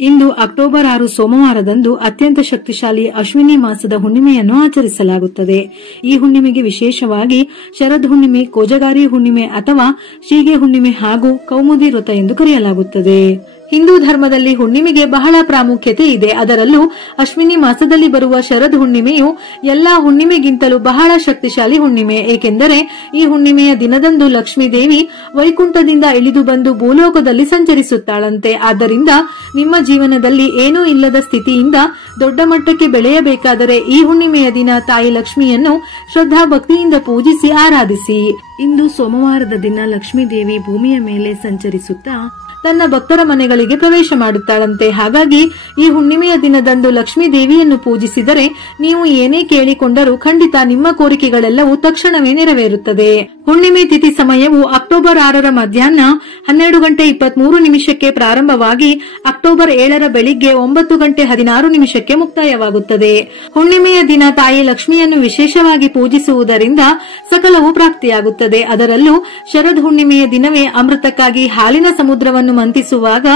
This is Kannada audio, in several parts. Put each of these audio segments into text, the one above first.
ಇಂದು ಅಕ್ಟೋಬರ್ 6 ಸೋಮವಾರದಂದು ಅತ್ಯಂತ ಶಕ್ತಿಶಾಲಿ ಅಶ್ವಿನಿ ಮಾಸದ ಹುಣ್ಣಿಮೆಯನ್ನು ಆಚರಿಸಲಾಗುತ್ತದೆ. ಈ ಹುಣ್ಣಿಮೆಗೆ ವಿಶೇಷವಾಗಿ ಶರದ್ ಹುಣ್ಣಿಮೆ, ಕೋಜಗಾರಿ ಹುಣ್ಣಿಮೆ ಅಥವಾ ಶೀಗೆ ಹುಣ್ಣಿಮೆ ಹಾಗೂ ಕೌಮುದಿ ವ್ರತ ಎಂದು ಕರೆಯಲಾಗುತ್ತದೆ. ಹಿಂದೂ ಧರ್ಮದಲ್ಲಿ ಹುಣ್ಣಿಮೆಗೆ ಬಹಳ ಪ್ರಾಮುಖ್ಯತೆ ಇದೆ. ಅದರಲ್ಲೂ ಅಶ್ವಿನಿ ಮಾಸದಲ್ಲಿ ಬರುವ ಶರದ್ ಹುಣ್ಣಿಮೆಯು ಎಲ್ಲಾ ಹುಣ್ಣಿಮೆಗಿಂತಲೂ ಬಹಳ ಶಕ್ತಿಶಾಲಿ ಹುಣ್ಣಿಮೆ. ಏಕೆಂದರೆ ಈ ಹುಣ್ಣಿಮೆಯ ದಿನದಂದು ಲಕ್ಷ್ಮೀ ದೇವಿ ವೈಕುಂಠದಿಂದ ಇಳಿದು ಬಂದು ಭೂಲೋಕದಲ್ಲಿ ಸಂಚರಿಸುತ್ತಾಳಂತೆ. ಆದ್ದರಿಂದ ನಿಮ್ಮ ಜೀವನದಲ್ಲಿ ಏನೂ ಇಲ್ಲದ ಸ್ಥಿತಿಯಿಂದ ದೊಡ್ಡ ಮಟ್ಟಕ್ಕೆ ಬೆಳೆಯಬೇಕಾದರೆ ಈ ಹುಣ್ಣಿಮೆಯ ದಿನ ತಾಯಿ ಲಕ್ಷ್ಮಿಯನ್ನು ಶ್ರದ್ಧಾ ಭಕ್ತಿಯಿಂದ ಪೂಜಿಸಿ ಆರಾಧಿಸಿ. ಇಂದು ಸೋಮವಾರದ ದಿನ ಲಕ್ಷ್ಮೀ ದೇವಿ ಭೂಮಿಯ ಮೇಲೆ ಸಂಚರಿಸುತ್ತಾ ತನ್ನ ಭಕ್ತರ ಮನೆಗಳಿಗೆ ಪ್ರವೇಶ ಮಾಡುತ್ತಾಳಂತೆ. ಹಾಗಾಗಿ ಈ ಹುಣ್ಣಿಮೆಯ ದಿನದಂದು ಲಕ್ಷ್ಮೀ ದೇವಿಯನ್ನು ಪೂಜಿಸಿದರೆ ನೀವು ಏನೇ ಕೇಳಿಕೊಂಡರೂ ಖಂಡಿತ ನಿಮ್ಮ ಕೋರಿಕೆಗಳೆಲ್ಲವೂ ತಕ್ಷಣವೇ ನೆರವೇರುತ್ತದೆ. ಹುಣ್ಣಿಮೆ ತಿಥಿ ಸಮಯವು ಅಕ್ಟೋಬರ್ 6ರ ಮಧ್ಯಾಹ್ನ 12:23 ಪ್ರಾರಂಭವಾಗಿ ಅಕ್ಟೋಬರ್ 7ರ ಬೆಳಿಗ್ಗೆ 9:16 ಮುಕ್ತಾಯವಾಗುತ್ತದೆ. ಹುಣ್ಣಿಮೆಯ ದಿನ ತಾಯಿ ಲಕ್ಷ್ಮಿಯನ್ನು ವಿಶೇಷವಾಗಿ ಪೂಜಿಸುವುದರಿಂದ ಸಕಲವೂ ಪ್ರಾಪ್ತಿಯಾಗುತ್ತದೆ. ಅದರಲ್ಲೂ ಶರದ್ ಹುಣ್ಣಿಮೆಯ ದಿನವೇ ಅಮೃತಕ್ಕಾಗಿ ಹಾಲಿನ ಸಮುದ್ರವನ್ನು ಮಂತಿಸುವಾಗ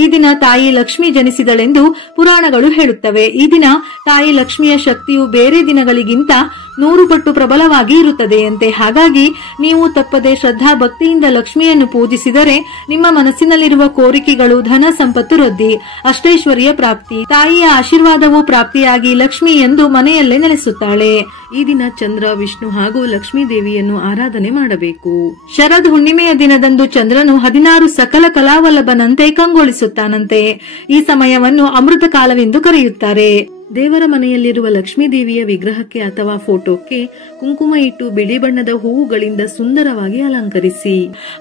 ಈ ದಿನ ತಾಯಿ ಲಕ್ಷ್ಮಿ ಜನಿಸಿದಳೆಂದು ಪುರಾಣಗಳು ಹೇಳುತ್ತವೆ. ಈ ದಿನ ತಾಯಿ ಲಕ್ಷ್ಮಿಯ ಶಕ್ತಿಯು ಬೇರೆ ದಿನಗಳಿಗಿಂತ 100 ಪಟ್ಟು ಪ್ರಬಲವಾಗಿ ಇರುತ್ತದೆಯಂತೆ. ಹಾಗಾಗಿ ನೀವು ತಪ್ಪದೆ ಶ್ರದ್ಧಾ ಭಕ್ತಿಯಿಂದ ಲಕ್ಷ್ಮಿಯನ್ನು ಪೂಜಿಸಿದರೆ ನಿಮ್ಮ ಮನಸ್ಸಿನಲ್ಲಿರುವ ಕೋರಿಕೆಗಳು, ಧನ ಸಂಪತ್ತು ವೃದ್ಧಿ, ಅಷ್ಟೈಶ್ವರ್ಯ ಪ್ರಾಪ್ತಿ, ತಾಯಿಯ ಆಶೀರ್ವಾದವೂ ಪ್ರಾಪ್ತಿಯಾಗಿ ಲಕ್ಷ್ಮಿ ಎಂದು ಮನೆಯಲ್ಲೇ ನೆಲೆಸುತ್ತಾಳೆ. ಈ ದಿನ ಚಂದ್ರ, ವಿಷ್ಣು ಹಾಗೂ ಲಕ್ಷ್ಮೀ ದೇವಿಯನ್ನು ಆರಾಧನೆ ಮಾಡಬೇಕು. ಶರದ್ ಹುಣ್ಣಿಮೆಯ ದಿನದಂದು ಚಂದ್ರನು 16 ಸಕಲ ಕಲಾವಲ್ಲಭನಂತೆ ಕಂಗೊಳಿಸುತ್ತಾನಂತೆ. ಈ ಸಮಯವನ್ನು ಅಮೃತ ಕಾಲವೆಂದು ಕರೆಯುತ್ತಾರೆ. ದೇವರ ಮನೆಯಲ್ಲಿರುವ ಲಕ್ಷ್ಮೀ ದೇವಿಯ ವಿಗ್ರಹಕ್ಕೆ ಅಥವಾ ಫೋಟೋಕ್ಕೆ ಕುಂಕುಮ ಇಟ್ಟು ಬಿಳಿ ಬಣ್ಣದ ಹೂವುಗಳಿಂದ ಸುಂದರವಾಗಿ ಅಲಂಕರಿಸಿ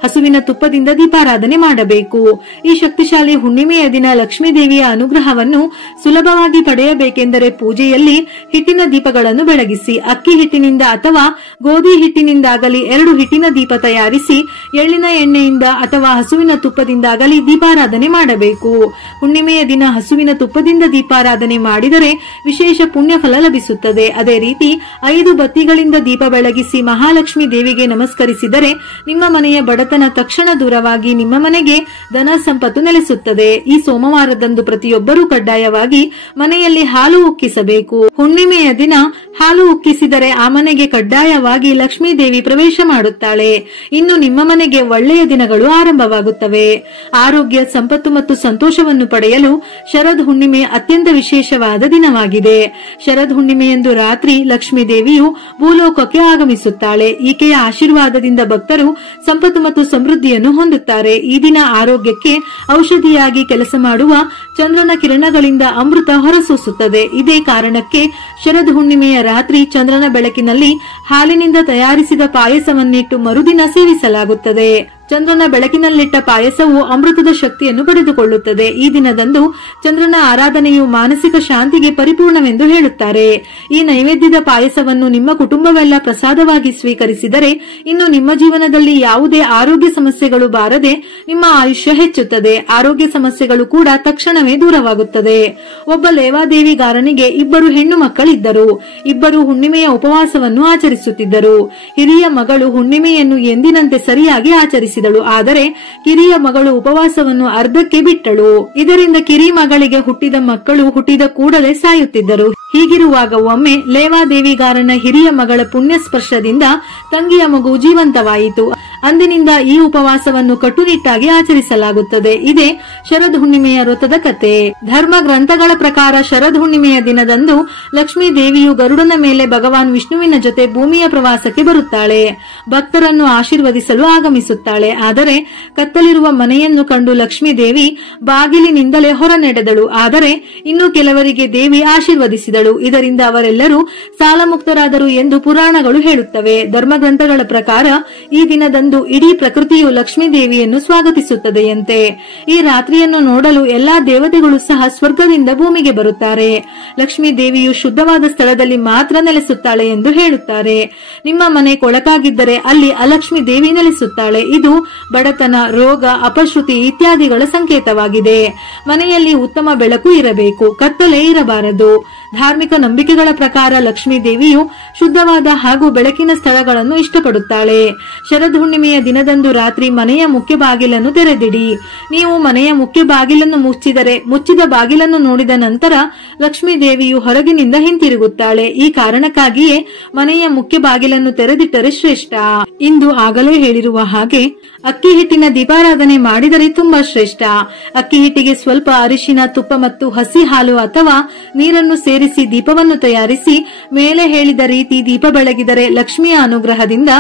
ಹಸುವಿನ ತುಪ್ಪದಿಂದ ದೀಪಾರಾಧನೆ ಮಾಡಬೇಕು. ಈ ಶಕ್ತಿಶಾಲಿ ಹುಣ್ಣಿಮೆಯ ದಿನ ಲಕ್ಷ್ಮೀ ದೇವಿಯ ಅನುಗ್ರಹವನ್ನು ಸುಲಭವಾಗಿ ಪಡೆಯಬೇಕೆಂದರೆ ಪೂಜೆಯಲ್ಲಿ ಹಿಟ್ಟಿನ ದೀಪಗಳನ್ನು ಬೆಳಗಿಸಿ ಅಕ್ಕಿ ಹಿಟ್ಟಿನಿಂದ ಅಥವಾ ಗೋಧಿ ಹಿಟ್ಟಿನಿಂದಾಗಲಿ 2 ಹಿಟ್ಟಿನ ದೀಪ ತಯಾರಿಸಿ ಎಳ್ಳಿನ ಎಣ್ಣೆಯಿಂದ ಅಥವಾ ಹಸುವಿನ ತುಪ್ಪದಿಂದಾಗಲಿ ದೀಪಾರಾಧನೆ ಮಾಡಬೇಕು. ಹುಣ್ಣಿಮೆಯ ದಿನ ಹಸುವಿನ ತುಪ್ಪದಿಂದ ದೀಪಾರಾಧನೆ ಮಾಡಿದರೆ ವಿಶೇಷ ಪುಣ್ಯ ಫಲ ಲಭಿಸುತ್ತದೆ. ಅದೇ ರೀತಿ 5 ಬತ್ತಿಗಳಿಂದ ದೀಪ ಬೆಳಗಿಸಿ ಮಹಾಲಕ್ಷ್ಮಿ ದೇವಿಗೆ ನಮಸ್ಕರಿಸಿದರೆ ನಿಮ್ಮ ಮನೆಯ ಬಡತನ ತಕ್ಷಣ ದೂರವಾಗಿ ನಿಮ್ಮ ಮನೆಗೆ ಧನ ಸಂಪತ್ತು ನೆಲೆಸುತ್ತದೆ. ಈ ಸೋಮವಾರದಂದು ಪ್ರತಿಯೊಬ್ಬರೂ ಕಡ್ಡಾಯವಾಗಿ ಮನೆಯಲ್ಲಿ ಹಾಲು ಉಕ್ಕಿಸಬೇಕು. ಹುಣ್ಣಿಮೆಯ ದಿನ ಹಾಲು ಉಕ್ಕಿಸಿದರೆ ಆ ಮನೆಗೆ ಕಡ್ಡಾಯವಾಗಿ ಲಕ್ಷ್ಮೀ ದೇವಿ ಪ್ರವೇಶ ಮಾಡುತ್ತಾಳೆ. ಇನ್ನು ನಿಮ್ಮ ಮನೆಗೆ ಒಳ್ಳೆಯ ದಿನಗಳು ಆರಂಭವಾಗುತ್ತವೆ. ಆರೋಗ್ಯ, ಸಂಪತ್ತು ಮತ್ತು ಸಂತೋಷವನ್ನು ಪಡೆಯಲು ಶರದ್ ಹುಣ್ಣಿಮೆ ಅತ್ಯಂತ ವಿಶೇಷವಾದ ದಿನವಾಗಿದೆ. ಶರದ್ ಹುಣ್ಣಿಮೆಯಂದು ರಾತ್ರಿ ಲಕ್ಷ್ಮೀ ದೇವಿಯು ಭೂಲೋಕಕ್ಕೆ ಆಗಮಿಸುತ್ತಾಳೆ. ಈಕೆಯ ಆಶೀರ್ವಾದದಿಂದ ಭಕ್ತರು ಸಂಪತ್ತು ಮತ್ತು ಸಮೃದ್ಧಿಯನ್ನು ಹೊಂದುತ್ತಾರೆ. ಈ ದಿನ ಆರೋಗ್ಯಕ್ಕೆ ಔಷಧಿಯಾಗಿ ಕೆಲಸ ಮಾಡುವ ಚಂದ್ರನ ಕಿರಣಗಳಿಂದ ಅಮೃತ ಹೊರಸೂಸುತ್ತದೆ. ಇದೇ ಕಾರಣಕ್ಕೆ ಶರದ್ ಹುಣ್ಣಿಮೆಯ ರಾತ್ರಿ ಚಂದ್ರನ ಬೆಳಕಿನಲ್ಲಿ ಹಾಲಿನಿಂದ ತಯಾರಿಸಿದ ಪಾಯಸವನ್ನಿಟ್ಟು ಮರುದಿನ ಸೇವಿಸಲಾಗುತ್ತದೆ. ಚಂದ್ರನ ಬೆಳಕಿನಲ್ಲಿಟ್ಟ ಪಾಯಸವು ಅಮೃತದ ಶಕ್ತಿಯನ್ನು ಪಡೆದುಕೊಳ್ಳುತ್ತದೆ. ಈ ದಿನದಂದು ಚಂದ್ರನ ಆರಾಧನೆಯು ಮಾನಸಿಕ ಶಾಂತಿಗೆ ಪರಿಪೂರ್ಣವೆಂದು ಹೇಳುತ್ತಾರೆ. ಈ ನೈವೇದ್ಯದ ಪಾಯಸವನ್ನು ನಿಮ್ಮ ಕುಟುಂಬವೆಲ್ಲ ಪ್ರಸಾದವಾಗಿ ಸ್ವೀಕರಿಸಿದರೆ ಇನ್ನು ನಿಮ್ಮ ಜೀವನದಲ್ಲಿ ಯಾವುದೇ ಆರೋಗ್ಯ ಸಮಸ್ಯೆಗಳು ಬಾರದೆ ನಿಮ್ಮ ಆಯುಷ್ಯ ಹೆಚ್ಚುತ್ತದೆ. ಆರೋಗ್ಯ ಸಮಸ್ಯೆಗಳು ಕೂಡ ತಕ್ಷಣವೇ ದೂರವಾಗುತ್ತದೆ. ಒಬ್ಬ ಲೇವಾದೇವಿಗಾರನಿಗೆ 2 ಹೆಣ್ಣು ಮಕ್ಕಳಿದ್ದರು. ಇಬ್ಬರು ಹುಣ್ಣಿಮೆಯ ಉಪವಾಸವನ್ನು ಆಚರಿಸುತ್ತಿದ್ದರು. ಹಿರಿಯ ಮಗಳು ಹುಣ್ಣಿಮೆಯನ್ನು ಎಂದಿನಂತೆ ಸರಿಯಾಗಿ ಆಚರಿಸಿದಳು. ಆದರೆ ಕಿರಿಯ ಮಗಳು ಉಪವಾಸವನ್ನು ಅರ್ಧಕ್ಕೆ ಬಿಟ್ಟಳು. ಇದರಿಂದ ಕಿರಿ ಮಗಳಿಗೆ ಹುಟ್ಟಿದ ಮಕ್ಕಳು ಹುಟ್ಟಿದ ಕೂಡಲೇ ಸಾಯುತ್ತಿದ್ದರು. ಹೀಗಿರುವಾಗ ಒಮ್ಮೆ ಲೇವಾದೇವಿಗಾರನ ಹಿರಿಯ ಮಗಳ ಪುಣ್ಯ ಸ್ಪರ್ಶದಿಂದ ತಂಗಿಯ ಮಗು ಜೀವಂತವಾಯಿತು. ಅಂದಿನಿಂದ ಈ ಉಪವಾಸವನ್ನು ಕಟ್ಟುನಿಟ್ಟಾಗಿ ಆಚರಿಸಲಾಗುತ್ತದೆ. ಇದೇ ಶರದ್ ಹುಣ್ಣಿಮೆಯ ವ್ರತದ ಕತೆ. ಧರ್ಮ ಗ್ರಂಥಗಳ ಪ್ರಕಾರ ಶರದ್ ಹುಣ್ಣಿಮೆಯ ದಿನದಂದು ಲಕ್ಷ್ಮೀ ದೇವಿಯು ಗರುಡನ ಮೇಲೆ ಭಗವಾನ್ ವಿಷ್ಣುವಿನ ಜೊತೆ ಭೂಮಿಯ ಪ್ರವಾಸಕ್ಕೆ ಬರುತ್ತಾಳೆ. ಭಕ್ತರನ್ನು ಆಶೀರ್ವದಿಸಲು ಆಗಮಿಸುತ್ತಾಳೆ. ಆದರೆ ಕತ್ತಲಿರುವ ಮನೆಯನ್ನು ಕಂಡು ಲಕ್ಷ್ಮೀ ದೇವಿ ಬಾಗಿಲಿನಿಂದಲೇ ಹೊರ ನಡೆದಳು. ಆದರೆ ಇನ್ನು ಕೆಲವರಿಗೆ ದೇವಿ ಆಶೀರ್ವದಿಸಿದಳು. ಇದರಿಂದ ಅವರೆಲ್ಲರೂ ಸಾಲಮುಕ್ತರಾದರು ಎಂದು ಪುರಾಣಗಳು ಹೇಳುತ್ತವೆ. ಧರ್ಮಗ್ರಂಥಗಳ ಪ್ರಕಾರ ಈ ದಿನದಂದು ಇಡೀ ಪ್ರಕೃತಿಯು ಲಕ್ಷ್ಮೀ ದೇವಿಯನ್ನು ಸ್ವಾಗತಿಸುತ್ತದೆಯಂತೆ. ಈ ರಾತ್ರಿಯನ್ನು ನೋಡಲು ಎಲ್ಲಾ ದೇವತೆಗಳು ಸಹ ಸ್ವರ್ಗದಿಂದ ಭೂಮಿಗೆ ಬರುತ್ತಾರೆ. ಲಕ್ಷ್ಮೀ ದೇವಿಯು ಶುದ್ಧವಾದ ಸ್ಥಳದಲ್ಲಿ ಮಾತ್ರ ನೆಲೆಸುತ್ತಾಳೆ ಎಂದು ಹೇಳುತ್ತಾರೆ. ನಿಮ್ಮ ಮನೆ ಕೊಳಕಾಗಿದ್ದರೆ ಅಲ್ಲಿ ಅಲಕ್ಷ್ಮೀ ದೇವಿ ನೆಲೆಸುತ್ತಾಳೆ. ಇದು ಬಡತನ, ರೋಗ, ಅಪಶ್ರುತಿ ಇತ್ಯಾದಿಗಳ ಸಂಕೇತವಾಗಿದೆ. ಮನೆಯಲ್ಲಿ ಉತ್ತಮ ಬೆಳಕು ಇರಬೇಕು, ಕತ್ತಲೆ ಇರಬಾರದು. ಧಾರ್ಮಿಕ ನಂಬಿಕೆಗಳ ಪ್ರಕಾರ ಲಕ್ಷ್ಮೀ ದೇವಿಯು ಶುದ್ಧವಾದ ಹಾಗೂ ಬೆಳಕಿನ ಸ್ಥಳಗಳನ್ನು ಇಷ್ಟಪಡುತ್ತಾಳೆ. ಶರದ್ ಹುಣ್ಣಿಮೆಯ ದಿನದಂದು ರಾತ್ರಿ ಮನೆಯ ಮುಖ್ಯ ಬಾಗಿಲನ್ನು ತೆರೆದಿಡಿ. ನೀವು ಮನೆಯ ಮುಖ್ಯ ಬಾಗಿಲನ್ನು ಮುಚ್ಚಿದ ಬಾಗಿಲನ್ನು ನೋಡಿದ ನಂತರ ಲಕ್ಷ್ಮೀ ದೇವಿಯು ಹೊರಗಿನಿಂದ ಹಿಂತಿರುಗುತ್ತಾಳೆ. ಈ ಕಾರಣಕ್ಕಾಗಿಯೇ ಮನೆಯ ಮುಖ್ಯ ಬಾಗಿಲನ್ನು ತೆರೆದಿಟ್ಟರೆ ಶ್ರೇಷ್ಠ. ಇಂದು ಆಗಲೇ ಹೇಳಿರುವ ಹಾಗೆ ಅಕ್ಕಿ ಹಿಟ್ಟಿನ ದೀಪಾರಾಧನೆ ಮಾಡಿದರೆ ತುಂಬಾ ಶ್ರೇಷ್ಠ. ಅಕ್ಕಿ ಹಿಟ್ಟಿಗೆ ಸ್ವಲ್ಪ ಅರಿಶಿನ, ತುಪ್ಪ ಮತ್ತು ಹಸಿ ಹಾಲು ಅಥವಾ ನೀರನ್ನು ಸೇರಿಸಿ ದೀಪವನ್ನು ತಯಾರಿಸಿ ಮೇಲೆ ಹೇಳಿದ ರೀತಿ ದೀಪ ಬೆಳಗಿದರೆ ಲಕ್ಷ್ಮಿಯ ಅನುಗ್ರಹದಿಂದ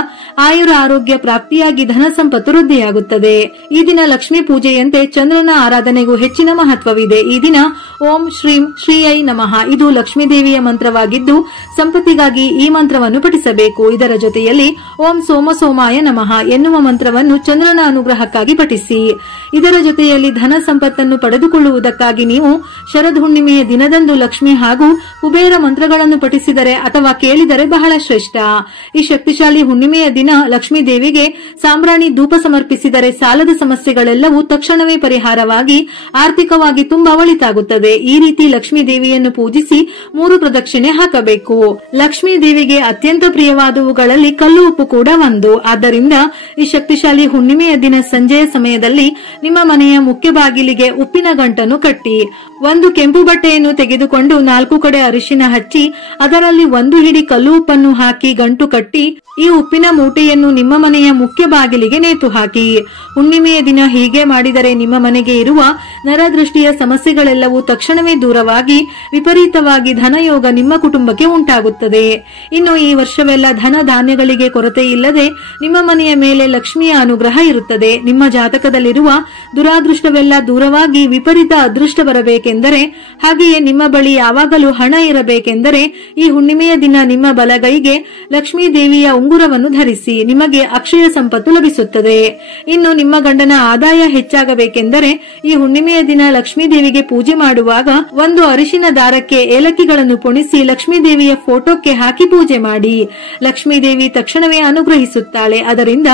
ಆಯುರ ಆರೋಗ್ಯ ಪ್ರಾಪ್ತಿಯಾಗಿ ಧನ ಸಂಪತ್ತು ವೃದ್ಧಿಯಾಗುತ್ತದೆ. ಈ ದಿನ ಲಕ್ಷ್ಮೀ ಪೂಜೆಯಂತೆ ಚಂದ್ರನ ಆರಾಧನೆಗೂ ಹೆಚ್ಚಿನ ಮಹತ್ವವಿದೆ. ಈ ದಿನ ಓಂ ಶ್ರೀಂ ಶ್ರೀಯೈ ನಮಃ ಇದು ಲಕ್ಷ್ಮೀ ದೇವಿಯ ಮಂತ್ರವಾಗಿದ್ದು ಸಂಪತ್ತಿಗಾಗಿ ಈ ಮಂತ್ರವನ್ನು ಪಠಿಸಬೇಕು. ಇದರ ಜೊತೆಯಲ್ಲಿ ಓಂ ಸೋಮ ಸೋಮಾಯ ನಮಃ ಎನ್ನುವ ಮಂತ್ರವನ್ನು ಚಂದ್ರನ ಅನುಗ್ರಹಕ್ಕಾಗಿ ಪಠಿಸಿ. ಇದರ ಜೊತೆಯಲ್ಲಿ ಧನ ಸಂಪತ್ತನ್ನು ಪಡೆದುಕೊಳ್ಳುವುದಕ್ಕಾಗಿ ನೀವು ಶರದ್ ಹುಣ್ಣಿಮೆಯ ದಿನದಂದು ಲಕ್ಷ್ಮಿ ಹಾಗೂ ಕುಬೇರ ಮಂತ್ರಗಳನ್ನು ಪಠಿಸಿದರೆ ಅಥವಾ ಕೇಳಿದರೆ ಬಹಳ ಶ್ರೇಷ್ಠ. ಈ ಶಕ್ತಿಶಾಲಿ ಹುಣ್ಣಿಮೆಯ ದಿನ ಲಕ್ಷ್ಮೀ ದೇವಿಗೆ ಸಾಂಬ್ರಾಣಿ ಧೂಪ ಸಮರ್ಪಿಸಿದರೆ ಸಾಲದ ಸಮಸ್ಯೆಗಳೆಲ್ಲವೂ ತಕ್ಷಣವೇ ಪರಿಹಾರವಾಗಿ ಆರ್ಥಿಕವಾಗಿ ತುಂಬಾ ಒಳಿತಾಗುತ್ತದೆ. ಈ ರೀತಿ ಲಕ್ಷ್ಮೀ ದೇವಿಯನ್ನು ಪೂಜಿಸಿ 3 ಪ್ರದಕ್ಷಿಣೆ ಹಾಕಬೇಕು. ಲಕ್ಷ್ಮೀ ದೇವಿಗೆ ಅತ್ಯಂತ ಪ್ರಿಯವಾದವುಗಳಲ್ಲಿ ಕಲ್ಲು ಉಪ್ಪು ಕೂಡ ಒಂದು. ಆದ್ದರಿಂದ ಈ ಶಕ್ತಿಶಾಲಿ ಹುಣ್ಣಿಮೆಯ ದಿನ ಸಂಜೆಯ ಸಮಯದಲ್ಲಿ ನಿಮ್ಮ ಮನೆಯ ಮುಖ್ಯ ಬಾಗಿಲಿಗೆ ಉಪ್ಪಿನ ಗಂಟನ್ನು ಕಟ್ಟಿ ಒಂದು ಕೆಂಪು ಬಟ್ಟೆಯನ್ನು ತೆಗೆದುಕೊಂಡು 4 ಕಡೆ ಅರಿಶಿನ ಹಚ್ಚಿ ಅದರಲ್ಲಿ 1 ಹಿಡಿ ಕಲ್ಲು ಉಪ್ಪನ್ನು ಹಾಕಿ ಗಂಟು ಕಟ್ಟಿ ಈ ಉಪ್ಪಿನ ಮೂಟೆಯನ್ನು ನಿಮ್ಮ ಮನೆಯ ಮುಖ್ಯ ಬಾಗಿಲಿಗೆ ನೇತು ಹಾಕಿ. ಹುಣ್ಣಿಮೆಯ ದಿನ ಹೀಗೆ ಮಾಡಿದರೆ ನಿಮ್ಮ ಮನೆಗೆ ಇರುವ ನರದೃಷ್ಟಿಯ ಸಮಸ್ಯೆಗಳೆಲ್ಲವೂ ತಕ್ಷಣವೇ ದೂರವಾಗಿ ವಿಪರೀತವಾಗಿ ಧನಯೋಗ ನಿಮ್ಮ ಕುಟುಂಬಕ್ಕೆ ಉಂಟಾಗುತ್ತದೆ. ಇನ್ನು ಈ ವರ್ಷವೆಲ್ಲ ಧನ ಧಾನ್ಯಗಳಿಗೆ ಕೊರತೆ ಇಲ್ಲದೆ ನಿಮ್ಮ ಮನೆಯ ಮೇಲೆ ಲಕ್ಷ್ಮಿಯ ಅನುಗ್ರಹ ಇರುತ್ತದೆ. ನಿಮ್ಮ ಜಾತಕದಲ್ಲಿರುವ ದುರಾದೃಷ್ಟವೆಲ್ಲ ದೂರವಾಗಿ ವಿಪರೀತ ಅದೃಷ್ಟ ಬರಬೇಕೆಂದರೆ ಹಾಗೆಯೇ ನಿಮ್ಮ ಬಳಿ ಯಾವಾಗಲೂ ಹಣ ಇರಬೇಕೆಂದರೆ ಈ ಹುಣ್ಣಿಮೆಯ ದಿನ ನಿಮ್ಮ ಬಲಗೈಗೆ ಲಕ್ಷ್ಮೀ ದೇವಿಯ ಉಂಗುರವನ್ನು ಧರಿಸಿ. ನಿಮಗೆ ಅಕ್ಷಯ ಸಂಪತ್ತು ಲಭಿಸುತ್ತದೆ. ಇನ್ನು ನಿಮ್ಮ ಗಂಡನ ಆದಾಯ ಹೆಚ್ಚಾಗಬೇಕೆಂದರೆ ಈ ಹುಣ್ಣಿಮೆಯ ದಿನ ಲಕ್ಷ್ಮೀ ದೇವಿಗೆ ಪೂಜೆ ಮಾಡುವಾಗ ಒಂದು ಅರಿಶಿನ ದಾರಕ್ಕೆ ಏಲಕ್ಕಿಗಳನ್ನು ಪೊಣಿಸಿ ಲಕ್ಷ್ಮೀ ದೇವಿಯ ಫೋಟೋಕ್ಕೆ ಹಾಕಿ ಪೂಜೆ ಮಾಡಿ. ಲಕ್ಷ್ಮೀ ದೇವಿ ತಕ್ಷಣವೇ ಅನುಗ್ರಹಿಸುತ್ತಾಳೆ. ಅದರಿಂದ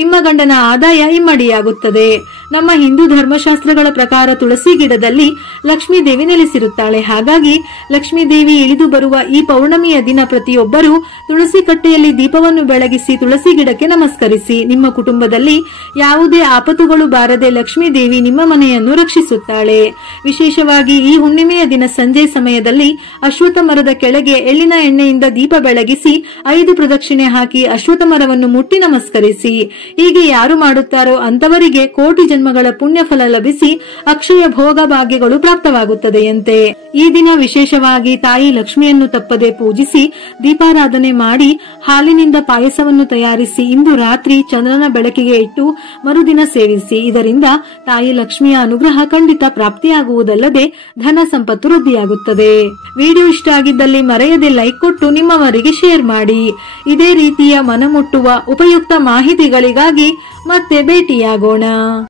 ನಿಮ್ಮ ಗಂಡನ ಆದಾಯ ಇಮ್ಮಡಿಯಾಗುತ್ತದೆ. ನಮ್ಮ ಹಿಂದೂ ಧರ್ಮಶಾಸ್ತ್ರಗಳ ಪ್ರಕಾರ ತುಳಸಿ ಗಿಡದಲ್ಲಿ ಲಕ್ಷ್ಮೀ ದೇವಿ ನೆಲೆಸಿರುತ್ತಾಳೆ. ಹಾಗಾಗಿ ಲಕ್ಷ್ಮೀ ದೇವಿ ಇಳಿದು ಬರುವ ಈ ಪೌರ್ಣಮಿಯ ದಿನ ಪ್ರತಿಯೊಬ್ಬರೂ ತುಳಸಿ ಕಟ್ಟೆಯಲ್ಲಿ ದೀಪವನ್ನು ಬೆಳಗಿಸಿ ತುಳಸಿ ಗಿಡಕ್ಕೆ ನಮಸ್ಕರಿಸಿ. ನಿಮ್ಮ ಕುಟುಂಬದಲ್ಲಿ ಯಾವುದೇ ಆಪತ್ತುಗಳು ಬಾರದೆ ಲಕ್ಷ್ಮೀ ದೇವಿ ನಿಮ್ಮ ಮನೆಯನ್ನು ರಕ್ಷಿಸುತ್ತಾಳೆ. ವಿಶೇಷವಾಗಿ ಈ ಹುಣ್ಣಿಮೆಯ ದಿನ ಸಂಜೆ ಸಮಯದಲ್ಲಿ ಅಶ್ವತ್ಥ ಮರದ ಕೆಳಗೆ ಎಳ್ಳಿನ ಎಣ್ಣೆಯಿಂದ ದೀಪ ಬೆಳಗಿಸಿ 5 ಪ್ರದಕ್ಷಿಣೆ ಹಾಕಿ ಅಶ್ವತ್ಥ ಮರವನ್ನು ಮುಟ್ಟಿ ನಮಸ್ಕರಿಸಿ. ಹೀಗೆ ಯಾರು ಮಾಡುತ್ತಾರೋ ಅಂತವರಿಗೆ ಕೋಟಿ ಜನ್ಮಗಳ ಪುಣ್ಯ ಫಲ ಲಭಿಸಿ ಅಕ್ಷಯ ಭೋಗ ಭಾಗ್ಯಗಳು ಪ್ರಾಪ್ತವಾಗುತ್ತದೆಯಂತೆ. ಈ ದಿನ ವಿಶೇಷವಾಗಿ ತಾಯಿ ಲಕ್ಷ್ಮಿಯನ್ನು ತಪ್ಪದೆ ಪೂಜಿಸಿ ದೀಪಾರಾಧನೆ ಮಾಡಿ ಹಾಲಿನಿಂದ ಪಾಯಸವನ್ನು ತಯಾರಿಸಿ ಇಂದು ರಾತ್ರಿ ಚಂದ್ರನ ಬೆಳಕಿಗೆ ಇಟ್ಟು ಮರುದಿನ ಸೇವಿಸಿ. ಇದರಿಂದ ತಾಯಿ ಲಕ್ಷ್ಮಿಯ ಅನುಗ್ರಹ ಖಂಡಿತ ಪ್ರಾಪ್ತಿಯಾಗುವುದಲ್ಲದೆ ಧನ ಸಂಪತ್ತು ವೃದ್ಧಿಯಾಗುತ್ತದೆ. ವಿಡಿಯೋ ಇಷ್ಟ ಆಗಿದ್ದಲ್ಲಿ ಮರೆಯದೆ ಲೈಕ್ ಕೊಟ್ಟು ನಿಮ್ಮವರಿಗೆ ಶೇರ್ ಮಾಡಿ. ಇದೇ ರೀತಿಯ ಮನಮುಟ್ಟುವ ಉಪಯುಕ್ತ ಮಾಹಿತಿಗಳಿಗಾಗಿ ಮತ್ತೆ ಭೇಟಿಯಾಗೋಣ.